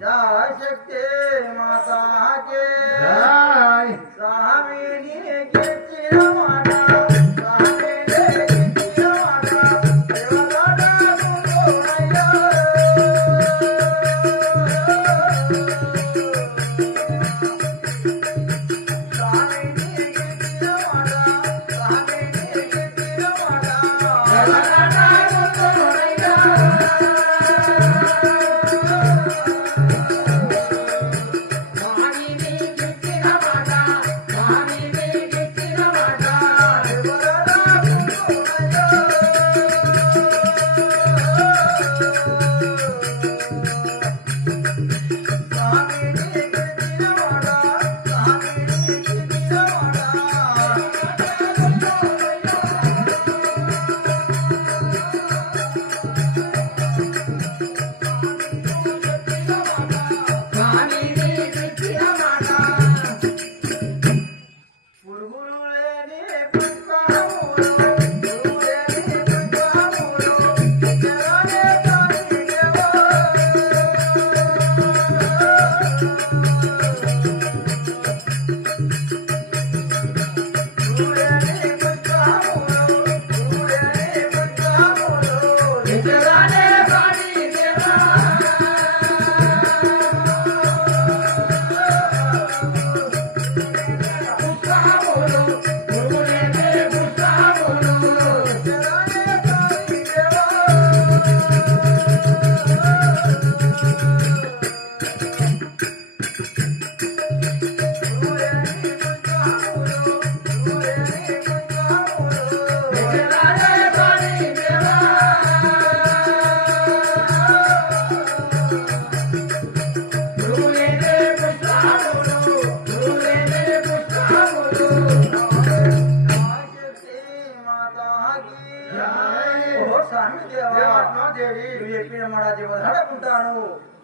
जय शक्ति माता के जय स्वामी के चिरमाना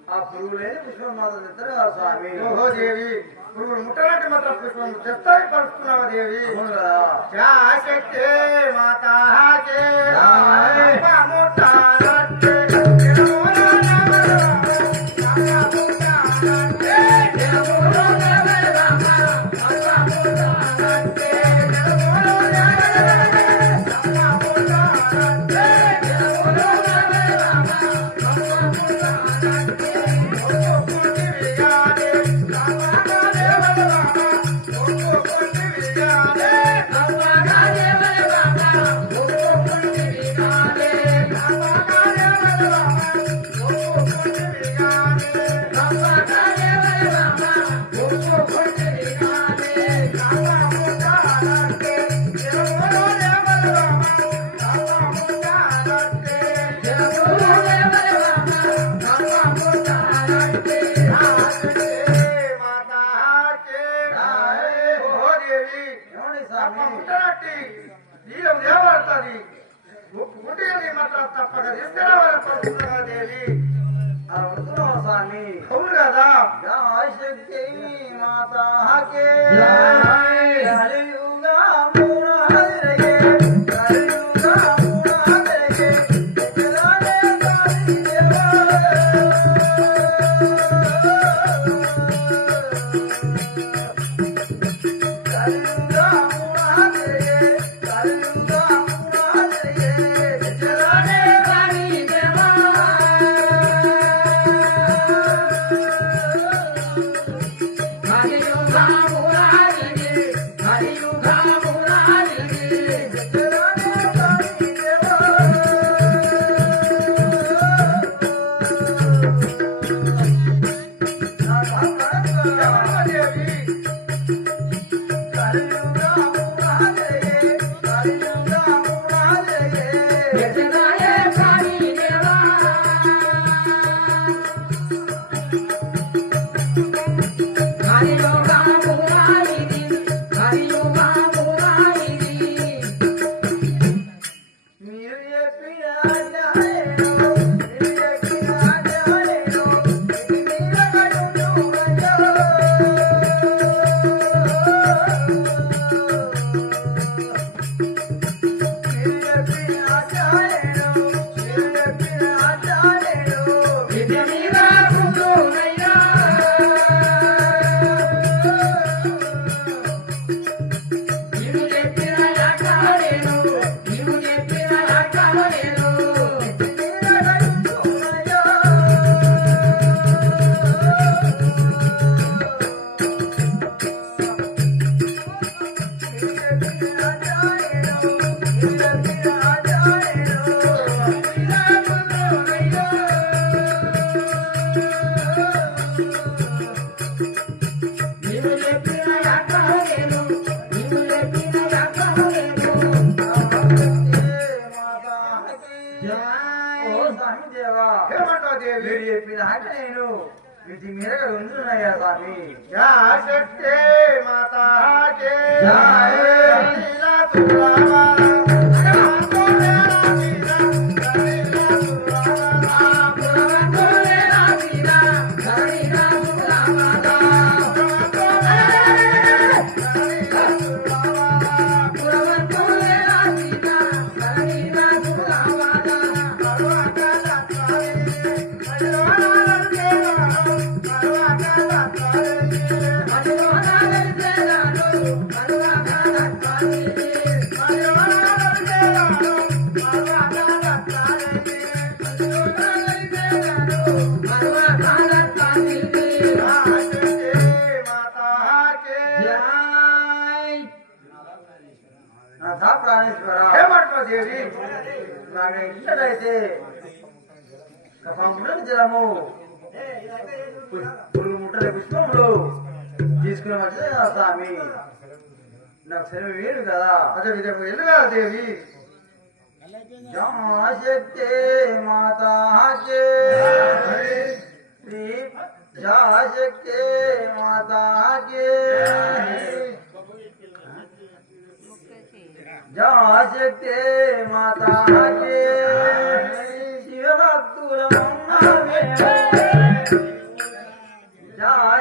ఆ పురుగు లేని పుష్పమాత తెస్తారు స్వామి. ఓహో దేవి, పురుగులు ముట్టనట్టు మాత్రం పుష్పం తెస్తాయి పరుస్తున్నావా దేవి? శక్తి మాత తప్పక తీసుకురావాలి దేవి. స్వామి అవును కదా. శక్తి మాతాకే నేను వీటి మీద ఉంటున్నాయా స్వామి శక్తి మాతా ప్రాణేశ్వరదేవి నాకు ఇంటైతే జలము పురుగు ముట్టలే పుష్పములు తీసుకుని వచ్చే స్వామి నాకు సెలవు వేరు కదా అదే విధంగా ఎల్లు కదా దేవి శక్తి మాతాకే శక్తి మాతాకే శక్తి మాతాకే శివభక్తుల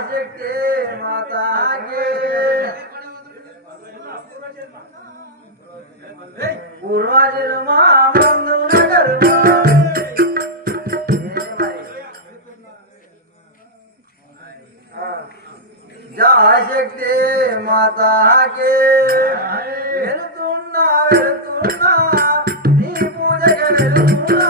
శక్తి మాతాకే పూర్వజన్మా మందు నగర్మా శక్తి మాతాకే వెళుతున్నా వెళుతున్నా నీ పూజకి వెళుతున్నా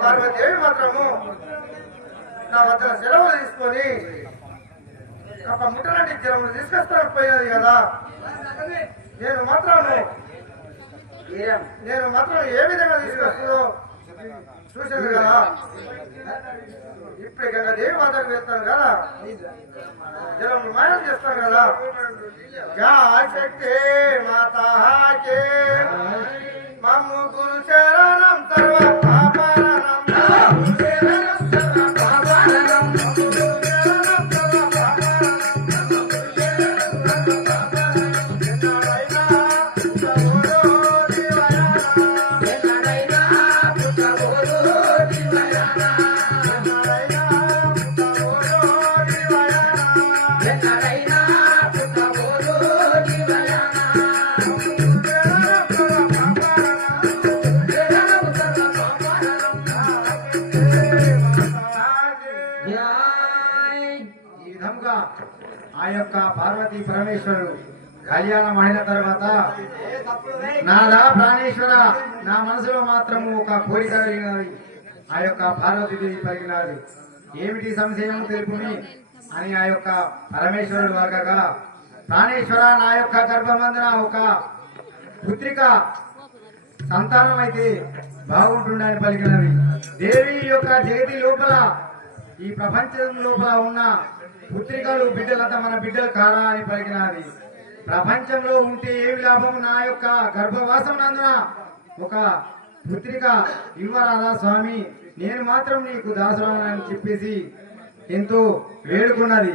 పార్వతీదేవి మాత్రము నా వద్ద సెలవులు తీసుకొని ఒక ముట్టలాంటి జలములు తీసుకొస్తాను పోయినది కదా. నేను మాత్రం ఏ విధంగా తీసుకొస్తుందో చూశాను కదా ఇప్పుడు గంగా దేవి వద్దకు వెళ్తాను కదా జలం మాయం చేస్తాను కదా జా శక్తి మాతాకే మమ్ము గురు శరణం సర్వ పాపరణం గురు శరణం సర్వ పాపరణం గురు శరణం సర్వ పాపరణం ఆ యొక్క పార్వతీ పరమేశ్వరుడు కళ్యాణం అయిన తర్వాత నాదా ప్రాణేశ్వర నా మనసులో మాత్రము ఒక కోరిక కలిగినది. ఆ యొక్క పార్వతీదేవి పలికినది. ఏమిటి సంశయం తెలుపుని అని ఆ యొక్క పరమేశ్వరుడు అడగగా, ప్రాణేశ్వర నా యొక్క గర్భమందున ఒక పుత్రిక సంతానం అయితే బాగుంటుండని పలికినది. దేవి యొక్క జగతి లోపల ఈ ప్రపంచం లోపల ఉన్న పుత్రికలు బిడ్డలంతా మన బిడ్డలు కారా అని పలికినది. ప్రపంచంలో ఉంటే ఏమి లాభం, నా యొక్క గర్భవాసం నందున ఒక పుత్రిక ఇవ్వరాదా స్వామి, నేను మాత్రం నీకు దాసురాలని చెప్పేసి ఎంతో వేడుకున్నది.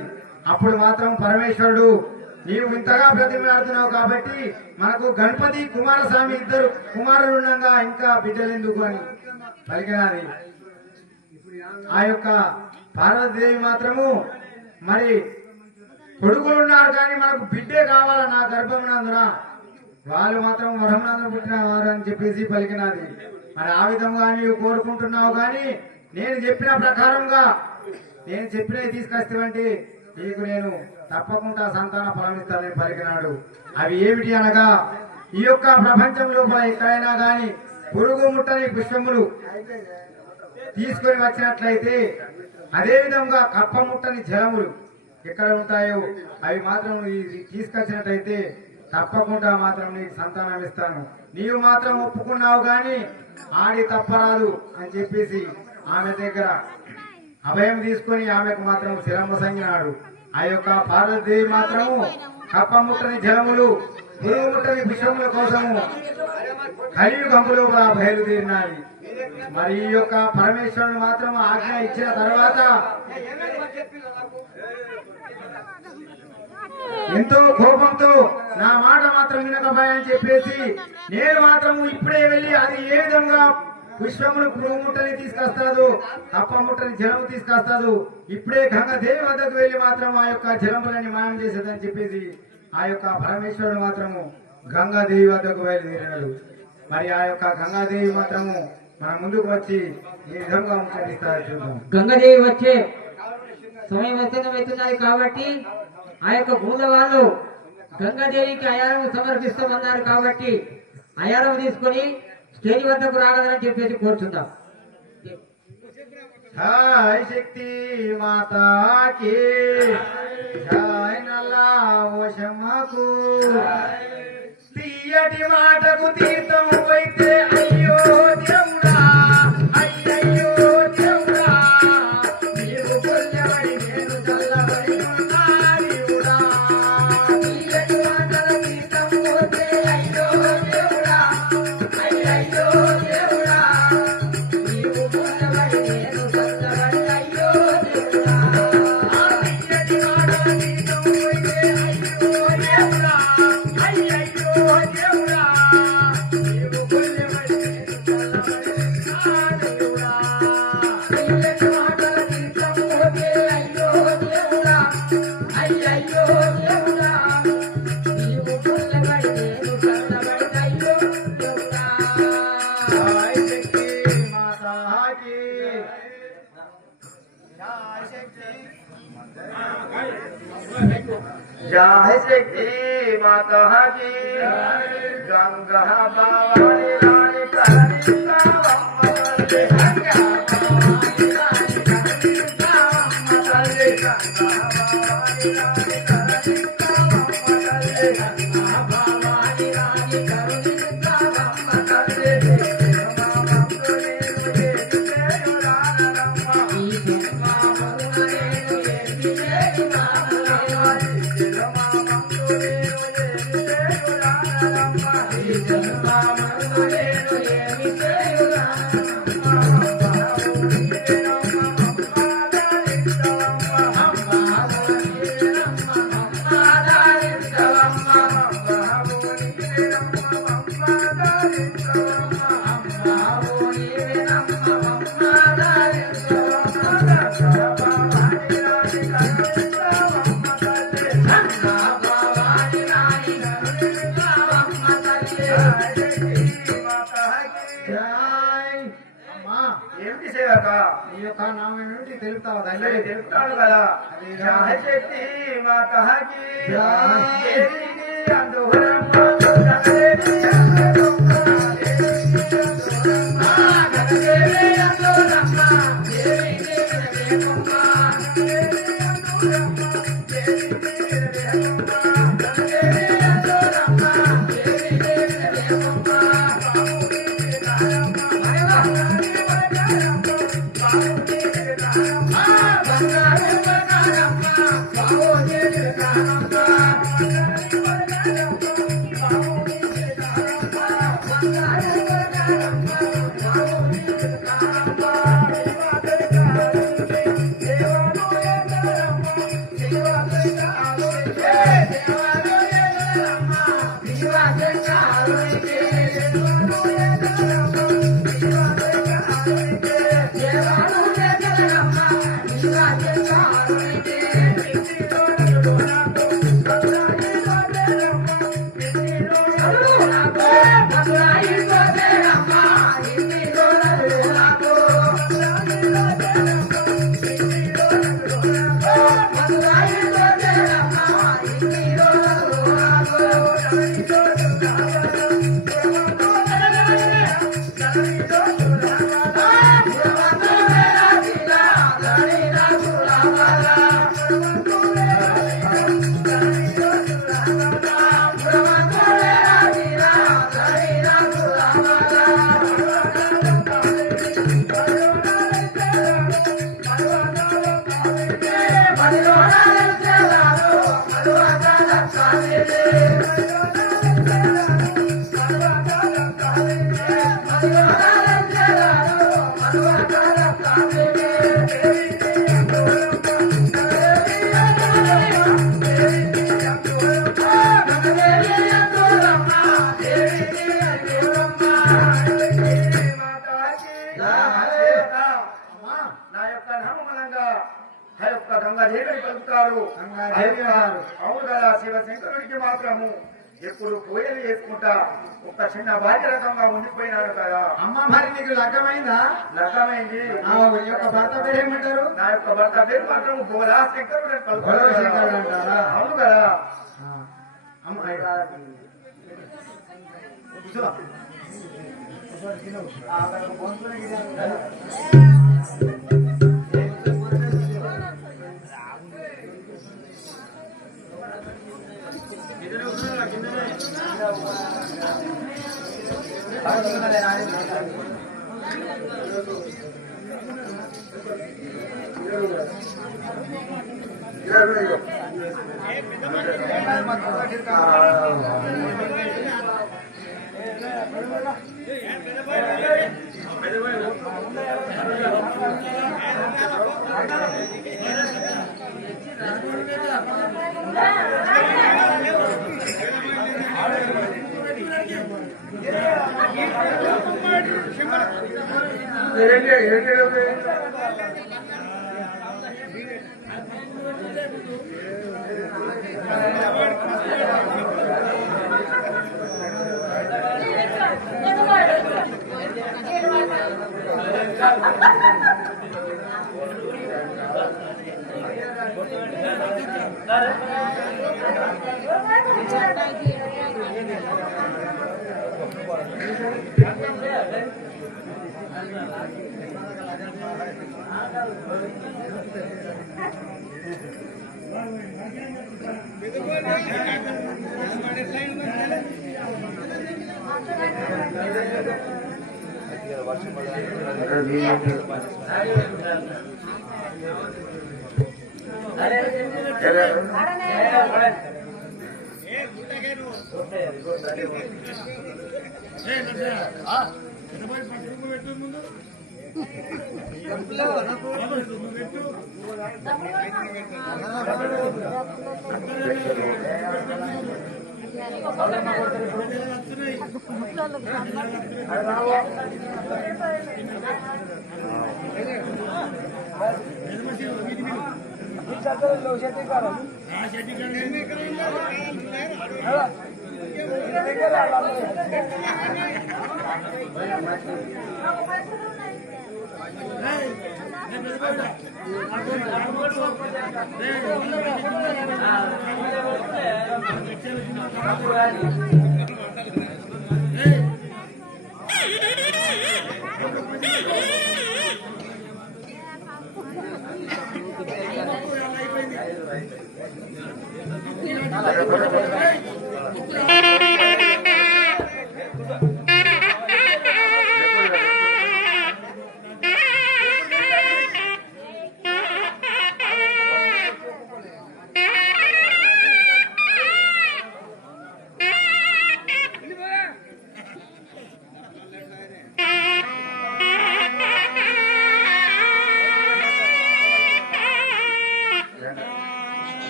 అప్పుడు మాత్రం పరమేశ్వరుడు, నీవు ఇంతగా ప్రతిమాడుతున్నావు కాబట్టి మనకు గణపతి కుమారస్వామి ఇద్దరు కుమారులు ఉండగా ఇంకా బిడ్డలెందుకు అని పలికినది. ఆ యొక్క పార్వతీదేవి మాత్రము మరి కొడుకులు ఉన్నారు కానీ మనకు బిడ్డే కావాలా నా గర్భమునందున, వాళ్ళు మాత్రం వరమునందున పుట్టిన వారు అని చెప్పేసి పలికినది. మరి ఆ విధంగా నీవు కోరుకుంటున్నావు కానీ నేను చెప్పిన ప్రకారంగా నేను చెప్పినవి తీసుకొస్తావంటే నీకు నేను తప్పకుండా సంతాన ఫలమిస్తానని పలికినాడు. అవి ఏమిటి అనగా, ఈ యొక్క ప్రపంచం లోపల ఎక్కడైనా గాని పురుగు ముట్టని పుష్పములు తీసుకొని వచ్చినట్లయితే, అదే విధంగా కప్ప ముట్టని జలములు ఎక్కడ ఉంటాయో అవి మాత్రం తీసుకొచ్చినట్లయితే తప్పకుండా మాత్రం నీకు సంతానం ఇస్తాను. నీవు మాత్రం ఒప్పుకున్నావు గాని ఆడి తప్పరాదు అని చెప్పేసి ఆమె దగ్గర అభయం తీసుకొని ఆమెకు మాత్రం శిరము సంగినాడు. ఆ యొక్క పార్వతీదేవి మాత్రము కప్ప ముట్టని జలములు పురుగు ముట్టని విషముల కోసము కలియుగంలో బయలుదేరినాయి. మరి ఈ యొక్క పరమేశ్వరుడు మాత్రం ఆజ్ఞ ఇచ్చిన తర్వాత ఎంతో కోపంతో నా మాట మాత్రం వినకపోయని చెప్పేసి నేను మాత్రం ఇప్పుడే వెళ్ళి అది ఏ విధంగా పుష్పములు పురుగు ముట్టని తీసుకొస్తాదు, కప్ప ముట్టని జలము తీసుకొస్తాదు, ఇప్పుడే గంగాదేవి వద్దకు వెళ్ళి మాత్రం ఆ యొక్క జలములని మాయం చేసేదని చెప్పేసి ఆ యొక్క పరమేశ్వరుడు మాత్రము గంగాదేవి వద్దకు బయలుదేరినాడు. మరి ఆ యొక్క గంగాదేవి మాత్రము మన ముందుకు వచ్చి ఈ విధంగా ముచ్చటిస్తారు చూద్దాం. గంగాదేవి వచ్చే సమయం అవుతున్నది కాబట్టి ఆ యొక్క భూత వాళ్ళు గంగాదేవికి అయారం సమర్పిస్తామన్నారు కాబట్టి అయారం తీసుకొని స్టేజ్ వద్దకు రాగలని చెప్పేసి కోరుచుందాం. జై శక్తి మాతాకి జై నల్లా ఓషమ్మకు తీయటి మాటకు తీర్థము అయితే అయ్యో దేవుడా అయ్యయ్యో దేవుడా నీవు పుణ్యమని నేను చల్లబడి ఉన్నా దేవుడా. తీయటి మాటల తీర్థము అయితే అయ్యో దేవుడా అయ్యయ్యో దేవుడా నీవు పుణ్యమని నేను చల్లబడి అయ్యో దేవుడా. తీయటి మాటల తీర్థము అయితే అయ్యో దేవుడా అయ్యయ్యో దేవుడా నీవు పుణ్యమని నేను చల్లబడి దేవుడా. తీయటి మాటల తీర్థము అయితే అయ్యో దేవుడా అయ్యయ్యో దేవుడా నీవు పుణ్యమని నేను చల్లబడి అయ్యో దేవుడా. జై శక్తి మాతాకి जय शक्ति माता की गंगा भवानी रानी करनी कावम्मले गंगा भवानी रानी करनी कावम्मले गंगा भवानी रानी करनी कावम्मले गंगा भवानी रानी करनी कावम्मले ఏమిటి సేవక నీ యొక్క నామం ఏమిటి తెలుపుతావా తల్లి? తెలుపుతాను కదా. శక్తి మాతకి అవును కదా. శివశంకరుడికి మాత్రము ఎప్పుడు పూజలు చేసుకుంటా ఒక చిన్న భార్య రకంగా ఉండిపోయినారు కదా. అమ్మ మరి నీకు లగ్గమైందా? లగ్గమైంది. నీ యొక్క భర్త పేరు ఏమంటారు? నా యొక్క భర్త పేరు మాత్రం భోలా శంకరుడు అంటారా? అవును కదా.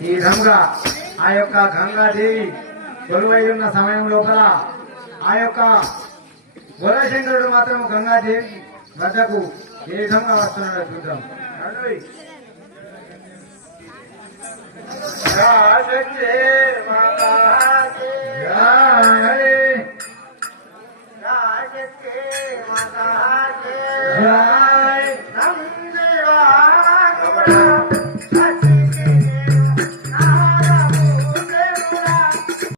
ఈ విధంగా ఆ యొక్క గంగాదేవి కొలువై ఉన్న సమయం లోపల ఆ యొక్క గోరశంకరుడు మాత్రం గంగాదేవి వద్దకు ఏ విధంగా వస్తున్నాడో చూద్దాం. జయ